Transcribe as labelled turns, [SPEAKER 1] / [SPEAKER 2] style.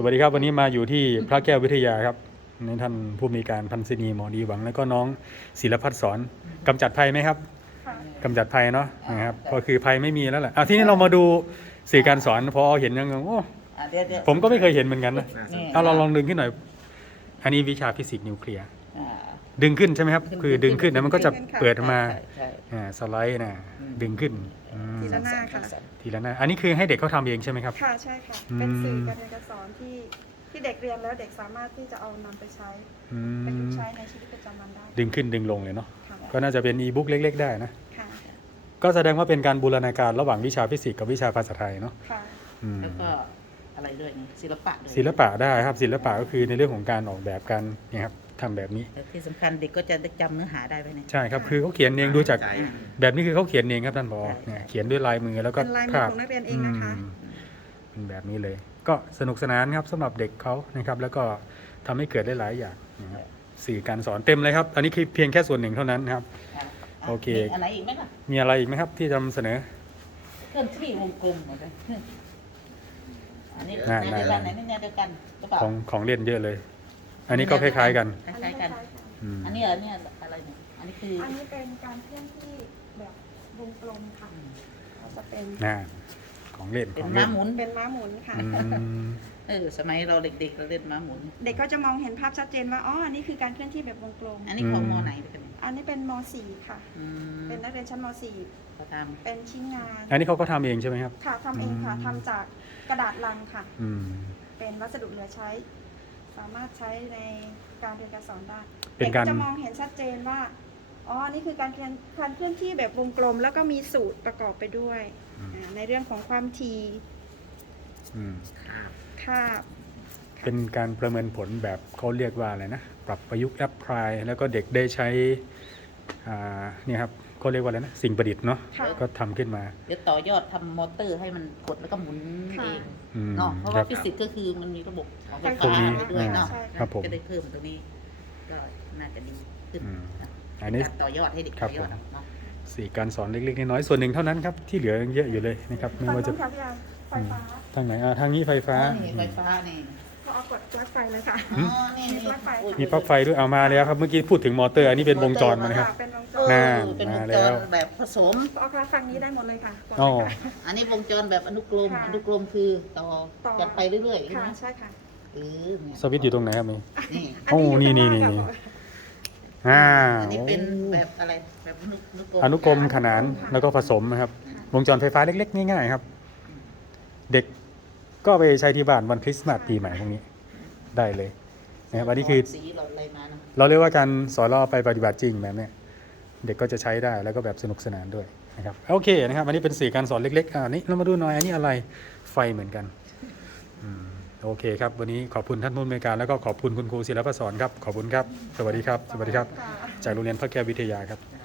[SPEAKER 1] วัสดีครับวันนี้มาอยู่ที่พระแก้ววิทยาครับในท่านผู้มีการพันศินีหมอดีหวังแล้วก็น้องศิลพัฒน์สอนกำจัดภัยไหมครับกำจัดภัยเนาะนะครับก็คือภัยไม่มีแล้วแหละทีนี้เรามาดูสื่อการสอนพอเห็นยังโอ้ผมก็ไม่เคยเห็นเหมือนกันนะเอาเราลองดึงขึ้นหน่อยอันนี้วิชาฟิสิกส์นิวเคลียร์ดึงขึ้นใช่ไหมครับคือดึงขึ้นแล้วมันก็จะเปิดมาสไลด์นะดึงขึ้น
[SPEAKER 2] ทีละหน้าค่ะ
[SPEAKER 1] ทีละหน้าอันนี้คือให้เด็กเขาทำเองใช่ไหมครับ
[SPEAKER 2] ค่ะใช่ค่ะเป็นสื่อการเรียนการสอนที่เด็กเรียนแล้วเด็กสามารถที่จะเอานำไปใช้ประยุกต์ใช้ในชีวิตประจำวันได้
[SPEAKER 1] ดึงขึ้นดึงลงเลยเนาะก็น่าจะเป็นอีบุ๊กเล็กๆได้นะ
[SPEAKER 2] ค่ะ
[SPEAKER 1] ก็แสดงว่าเป็นการบูรณาการระหว่างวิชาฟิสิกส์กับวิชาภาษาไทยเนาะ
[SPEAKER 2] ค่ะ
[SPEAKER 3] แล้วก็อะไรด้วยศิลปะด้วย
[SPEAKER 1] ศิลปะได้ครับศิลปะก็คือในเรื่องของการออกแบบการเนี่ยครับทำแบบนี้
[SPEAKER 3] ที่สำคัญเด็กก็จะจำเนื้อหาได้ไปเนี่ย
[SPEAKER 1] ใช่ครับคือเขาเขียนเองดูจากแบบนี้คือเขาเขียนเองครับท่านผอเนี่ยเขียนด้วยลายมือแล้วก็
[SPEAKER 2] เป็นลายมือของนักเรียนเองนะคะ
[SPEAKER 1] เป็นแบบนี้เลยก็สนุกสนานครับสำหรับเด็กเขานะครับแล้วก็ทำให้เกิดได้หลายอย่างนะครับสื่อการสอนเต็มเลยครับอันนี้คือเพียงแค่ส่วนหนึ่งเท่านั้นครับโอเค
[SPEAKER 3] อะไรอีกไหมคะ
[SPEAKER 1] มีอะไรอีกไหมครับที่จะนำเสนอ
[SPEAKER 3] เคลื่อนที่วงกลมหมดเลยอันนี้ในเดียวกันในเดียวกันหรือเปล่า
[SPEAKER 1] ของเล่นเยอะเลยอันนี้ก็คล้ายๆกัน
[SPEAKER 3] คล้ายๆกันอันนี้อะไรเนี่ยอันนี้คือ
[SPEAKER 2] อันนี้เป็นการเคลื่อนที่แบบวงกลมค่ะจะเป็น
[SPEAKER 1] ของเล่น
[SPEAKER 3] เป็นม้าหมุน
[SPEAKER 2] เป็นม้าหมุนค่ะ
[SPEAKER 3] สมัยเราเด็กๆเราเล่นม้าหมุน
[SPEAKER 2] เด็กก็จะมองเห็นภาพชัดเจนว่าอ๋ออันนี้คือการเคลื่อนที่แบบวงกลม
[SPEAKER 3] อันนี้ของม.ไหน
[SPEAKER 2] อันนี้เป็นม.4 ค่ะเป็นนักเรียนชั้นม.4เป็นชิ้นงาน
[SPEAKER 1] อันนี้เขาก็ทำเองใช่ไหมครับ
[SPEAKER 2] ค่ะทำเองค่ะทำจากกระดาษลังค่ะเป็นวัสดุเหลือใช้สามารถใช้ในการเรียนการสอนได้เด็กจะมองเห็นชัดเจนว่าอ๋อนี่คือการเคลื่อนที่แบบวงกลมแล้วก็มีสูตรประกอบไปด้วยในเรื่องของความถี่ค่า
[SPEAKER 1] เป็นการประเมินผลแบบเขาเรียกว่าอะไรนะปรับประยุกต์แอปพลายแล้วก็เด็กได้ใช้นี่ครับเขาเรียกว่าอะไรนะสิ่งประดิษฐ์เนาะก็ทำขึ้นมา
[SPEAKER 3] เดี๋ยวต่อยอดทำมอเตอร์ให้มันกดแล้วก็หมุนเองเนาะเพราะว่าฟิสิกส์ก็คือมันมีระบบของไฟฟ้าไปด้วยเนาะก็ได้เพิ่มตรงนี้ก็น่าจะดีขึ้น
[SPEAKER 1] อันนี้
[SPEAKER 3] ต่อยอดให้เด็กต่อยอดเนาะ
[SPEAKER 1] สี่การสอนเล็กๆน้อยๆส่วนหนึ่งเท่านั้นครับที่เหลือยังเยอะอยู่เลยนะครับไม่ว่าจะทางไหนทางนี้ไฟฟ้า
[SPEAKER 3] ไฟฟ้านี่
[SPEAKER 2] พอเอากดปลั๊กไฟเลยค่ะ
[SPEAKER 1] มีปลั๊กไฟด้วยเอามาแล้วครับเมื่อกี้พูดถึงมอเตอร์อันนี้เป็นวงจรมานะครับ
[SPEAKER 3] เป็นวงจรแบบผสม
[SPEAKER 2] เอาค่ะฝั่งนี้ได้หมดเลยค่ะ
[SPEAKER 3] อันนี้วงจรแบบอนุกรมคือต่อกันไปเรื่อยๆ
[SPEAKER 2] ค่ะใช่ค่ะ
[SPEAKER 1] สวิตช์อยู่ตรงไหนครับนี่โอ้นี่อัน
[SPEAKER 3] นี้เป็นแบบอะไรแบบ
[SPEAKER 1] อนุกรมขนานแล้วก็ผสมนะครับวงจรไฟฟ้าเล็กๆง่ายๆครับเด็กก็ไปใช้ที่บ้านวันคริสต์มาสปีใหม่พวกนี้ได้เลยนะครับอันนี้คือเราเรียกว่าการสอนเราไปปฏิบัติจริงแบบนี้เด็กก็จะใช้ได้แล้วก็แบบสนุกสนานด้วยนะครับโอเคนะครับอันนี้เป็นสื่อการสอนเล็กๆนี่เรามาดูหน่อยอันนี้อะไรไฟเหมือนกันโอเคครับวันนี้ขอบคุณท่านผู้อำนวยการแล้วก็ขอบคุณคุณครูศิลปศรครับขอบคุณครับสวัสดีครับจากโรงเรียนพระแก้ววิทยาครับ